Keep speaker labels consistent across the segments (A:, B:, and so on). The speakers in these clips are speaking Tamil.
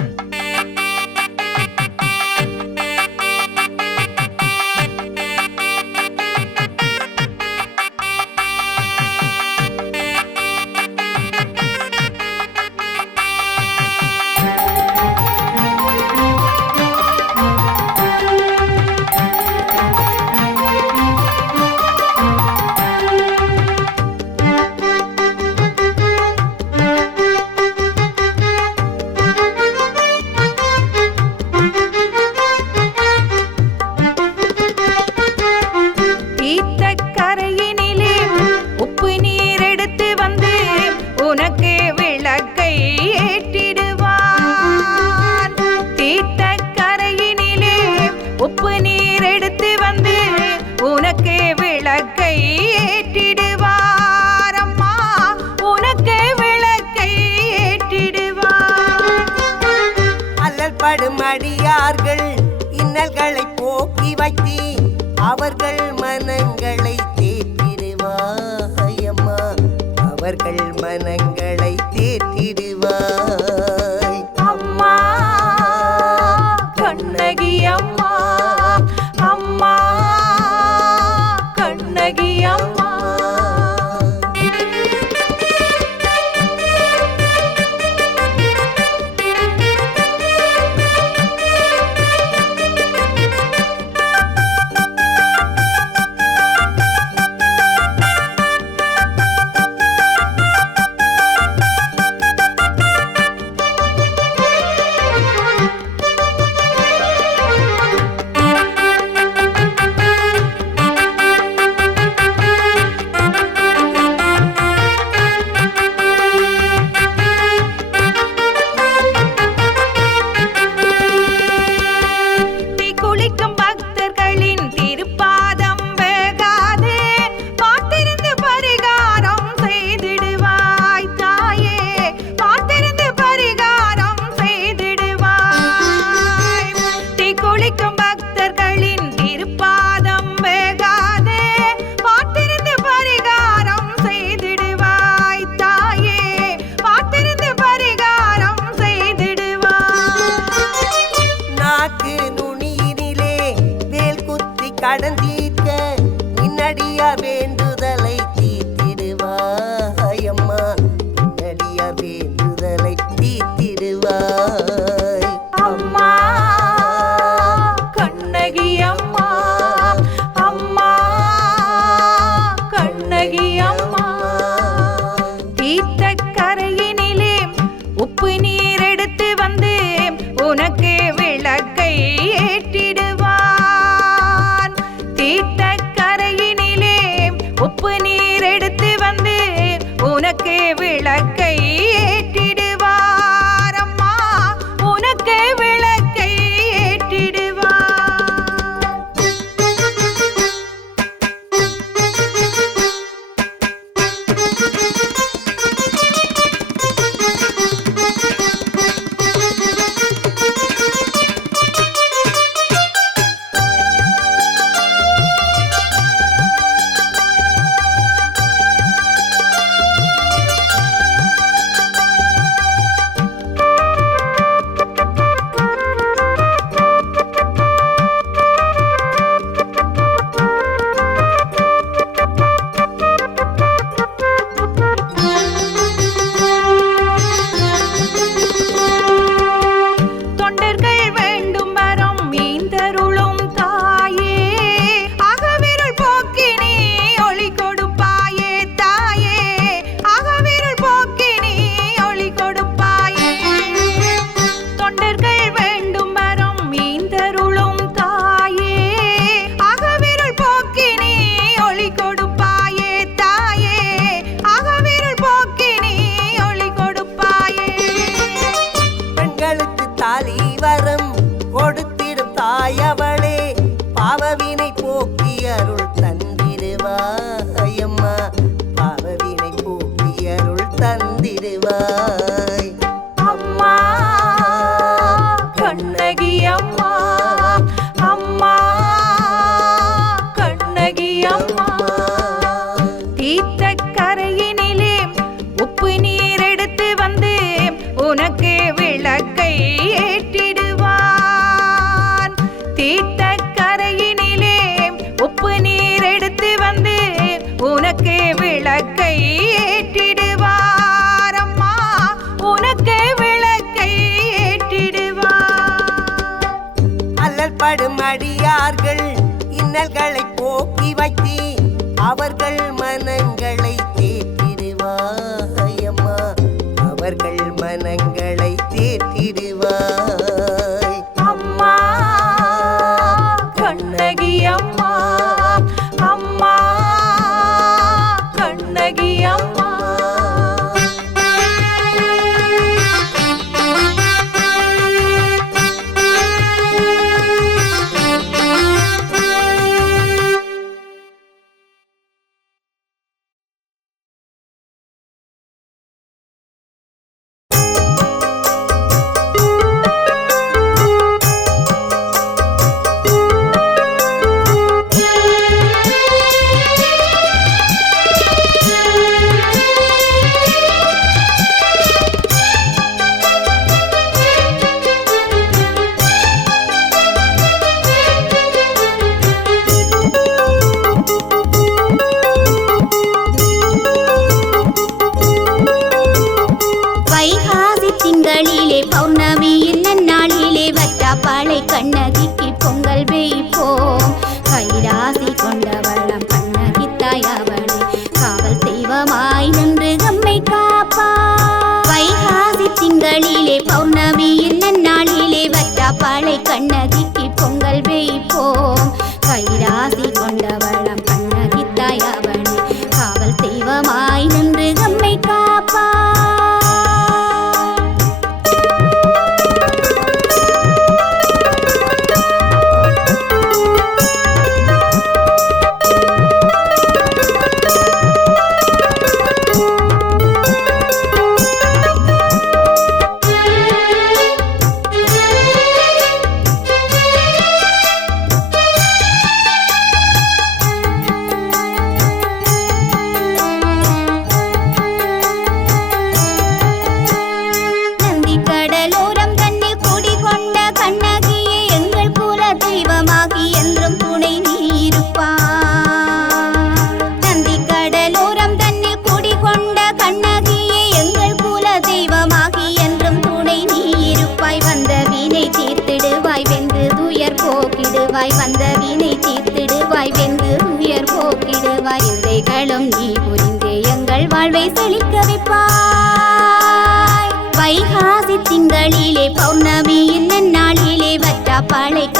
A: you குத்தி
B: விளக்க
C: இன்னல்களை போக்கி வைத்தீர் அவர்கள்
D: பழைக்க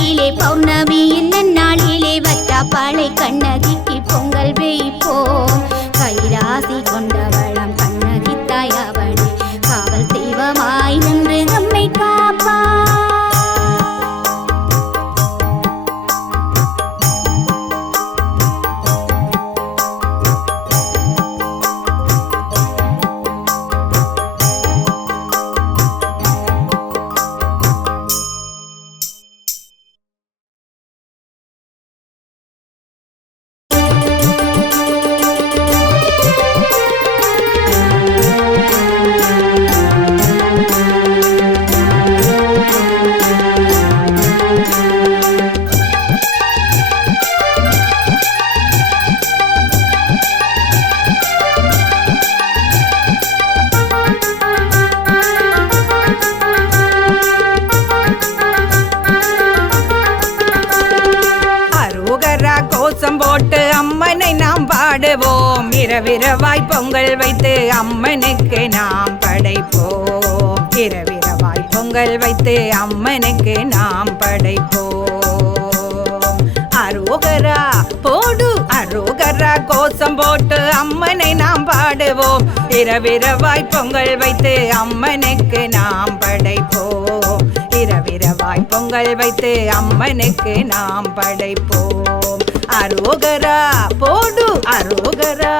D: நாளிலே பௌர்ணமியின் நன்னாளிலே வற்றா பாலை கண்ண அரோகரா
A: போடு அரோகரா கோஷம் போட்டு அம்மனை நாம் பாடுவோம். இரவிரவாய் பொங்கல் வைத்து அம்மனுக்கு நாம் படைப்போம். இரவிரவாய் பொங்கல் வைத்து அம்மனுக்கு நாம் படைப்போம். அரோகரா போடு அரோகரா.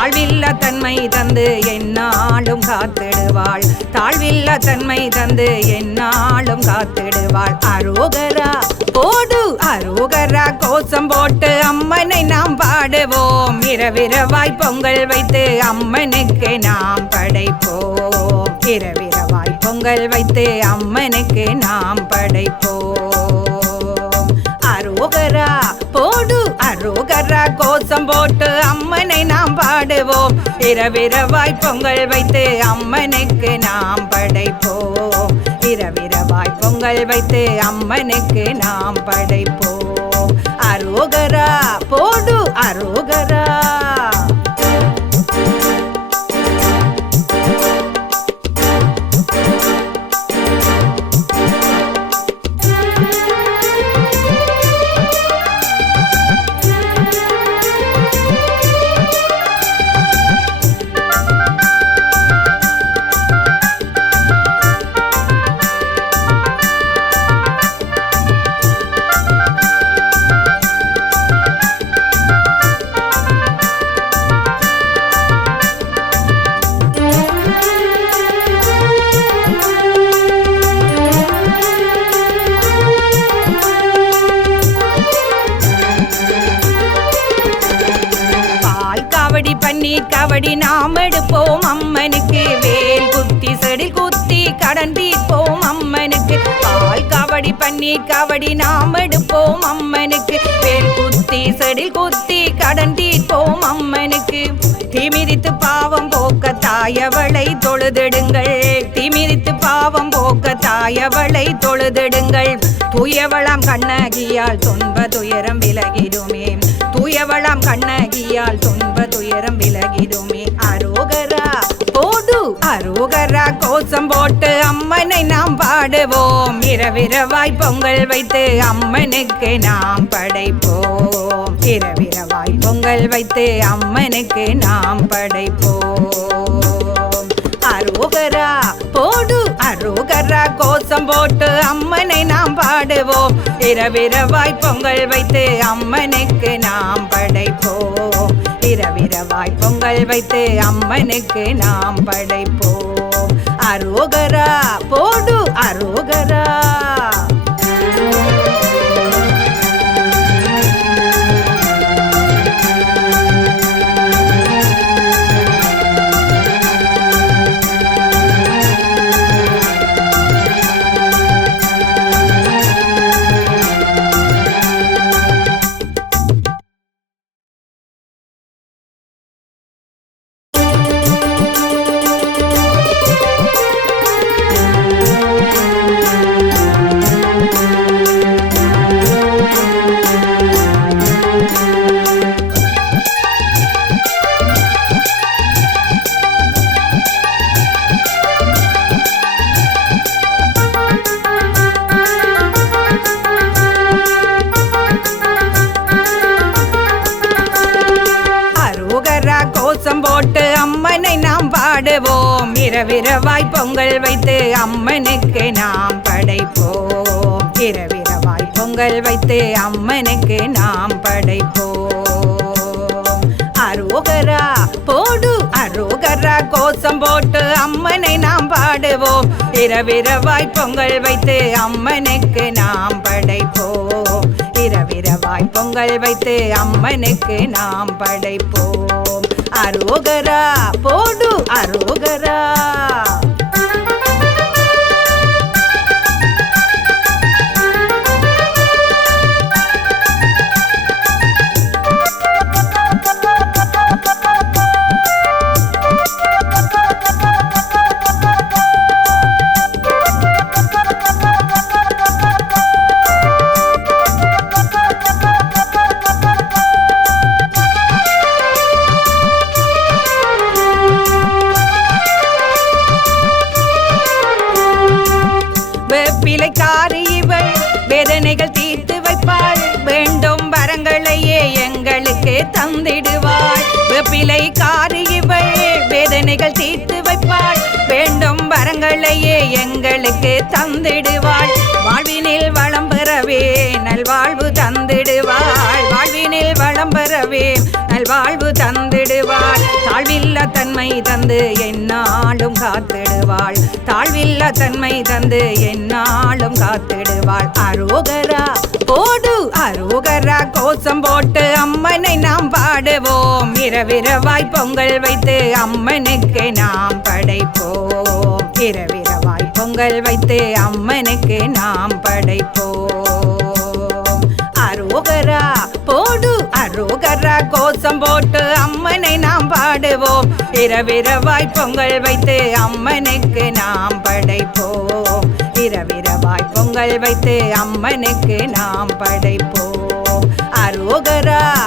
A: தாழ்வில்ல தன்மை தந்து என்னாலும் காத்திடுவாள். தாழ்வில்ல தன்மை தந்து என்னாலும் காத்திடுவாள். அரோகரா போடு. அரோகரா கோஷம் போட்டு அம்மனை நாம் பாடுவோம். இரவிரவாய் பொங்கல் வைத்து அம்மனுக்கு நாம் படைப்போம். இரவிரவாய் பொங்கல் வைத்து அம்மனுக்கு நாம் படைப்போம். அரோகரா போடு அரோகரா. கோஷம் போட்டு அம்மனை நாம் பாடுவோம். இரவிரவாய் பொங்கல் வைத்து அம்மனுக்கு நாம் படைப்போம். இரவிரவாய் பொங்கல் வைத்து அம்மனுக்கு நாம் படைப்போம். அரோகரா போடு அரோகரா. பன்னீர் காவடி நாம் எடுப்போம் அம்மனுக்கு. பேர் குத்தி செடில் குத்தி கடன் தீர்ப்போம் அம்மனுக்கு. திமிரித்து பாவம் போக்க தாயவளை தொழுதிடுங்கள். திமிரித்து பாவம் போக்க தாயவளை தொழுதிடுங்கள். தூயவளாம் கண்ணகியால் துன்ப துயரம் விலகிடுமே. தூயவளாம் கண்ணகியால் துன்ப துயரம் விலகிடுமே. அருகரா கோஷம் போட்டு அம்மனை நாம் பாடுவோம். இரவிரவாய் பொங்கல் வைத்து அம்மனுக்கு நாம் படைப்போம். இரவிரவாய் பொங்கல் வைத்து அம்மனுக்கு நாம் படைப்போம். அருகரா போடு. அருகரா கோஷம் போட்டு அம்மனை நாம் பாடுவோம். இரவிரவாய் பொங்கல் வைத்து அம்மனுக்கு நாம் படைப்போம். இரவிரவாய் பொங்கல் வைத்து அம்மனுக்கு நாம் படைப்போம். அரோகரா போடு அரோகரா. நாம் படைப்போம். இரவிரவாய் பொங்கல் வைத்து அம்மனுக்கு நாம் படைப்போம். அரோகரா போடு அரோகரா கோஷம் போட்டு அம்மனை நாம் பாடுவோம். இரவிரவாய் பொங்கல் வைத்து அம்மனுக்கு நாம் படைப்போம். இரவிரவாய் பொங்கல் வைத்து அம்மனுக்கு நாம் படைப்போம். அரோகரா போடு அரோகரா. வேதனைகள் தீர்த்து வைப்பாள். வேண்டும் வரங்களையே எங்களுக்கு தந்திடுவாள். வாழ் தாழ்வில்ல தன்மை தந்து என்னாலும் காத்திடுவாள். தாழ்வில்ல தன்மை தந்து என்னாலும் காத்திடுவாள். அரோகரா போடு. அரோகரா கோஷம் போட்டு அம்மனை நாம் பாடுவோம். இரவிரவாய் பொங்கல் வைத்து அம்மனுக்கு நாம் படைப்போம். இரவிரவாய் பொங்கல் வைத்து அம்மனுக்கு நாம் படைப்போம். அரோகரா போடு. அரோகரா கோஷம் போட்டு அம்மனை நாம் பாடுவோம். இரவிரவாய் பொங்கல் வைத்து அம்மனுக்கு நாம் படைப்போம். இரவிரவாய் பொங்கல் வைத்து அம்மனுக்கு நாம் படைப்போம். அரோகரா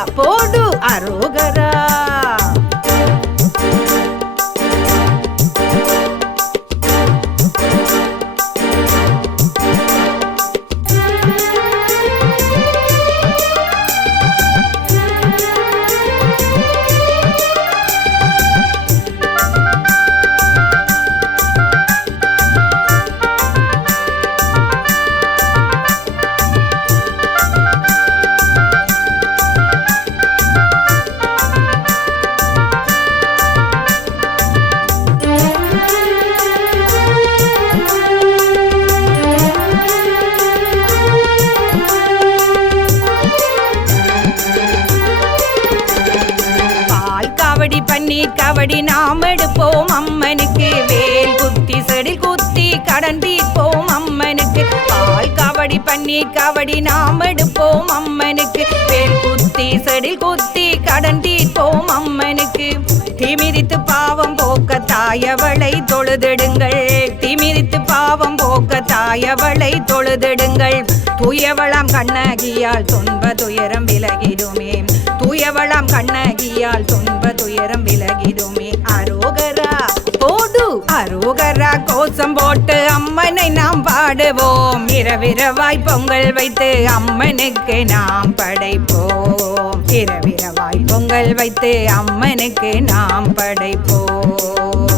A: காவடி காவடி நாம் எடுப்போம் அம்மனுக்கு. வேல் குத்தி செடில் குத்தி கடன் தீர்ப்போம் அம்மனுக்கு. திமிரித்து பாவம் போக்க தாயவளை தொழுதிடுங்கள். திமிரித்து பாவம் போக்க தாயவளை தொழுதிடுங்கள். தூயவளாம் கண்ணகியால் துன்ப துயரம் விலகிடுமே. தூயவளாம் கண்ணகியால் துன்ப துயரம் விலகிடுமே. அரோகரா போடு. அரோகரா கோசம் போட்டு அம்மன் நாம் பாடுவோம். இரவிரவாய் பொங்கல் வைத்து அம்மனுக்கு நாம் படைப்போம். இரவிரவாய் பொங்கல் வைத்து அம்மனுக்கு நாம் படைப்போம்.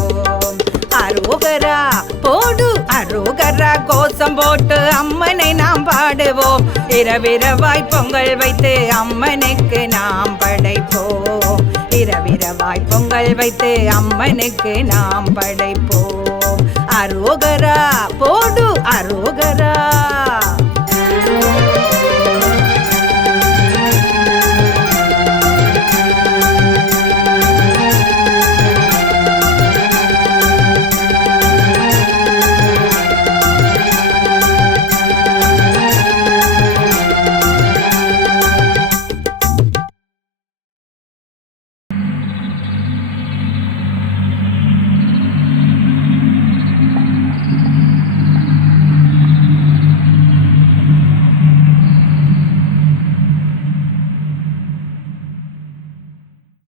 A: அரோகரா போடு அரோகரா கோஷம் போட்டு அம்மனை நாம் பாடுவோம். இரவிரவாய் பொங்கல் வைத்து அம்மனுக்கு நாம் படைப்போம். இரவிரவாய் பொங்கல் வைத்து அம்மனுக்கு நாம் படைப்போம். அரோகரா போடு அரோகரா.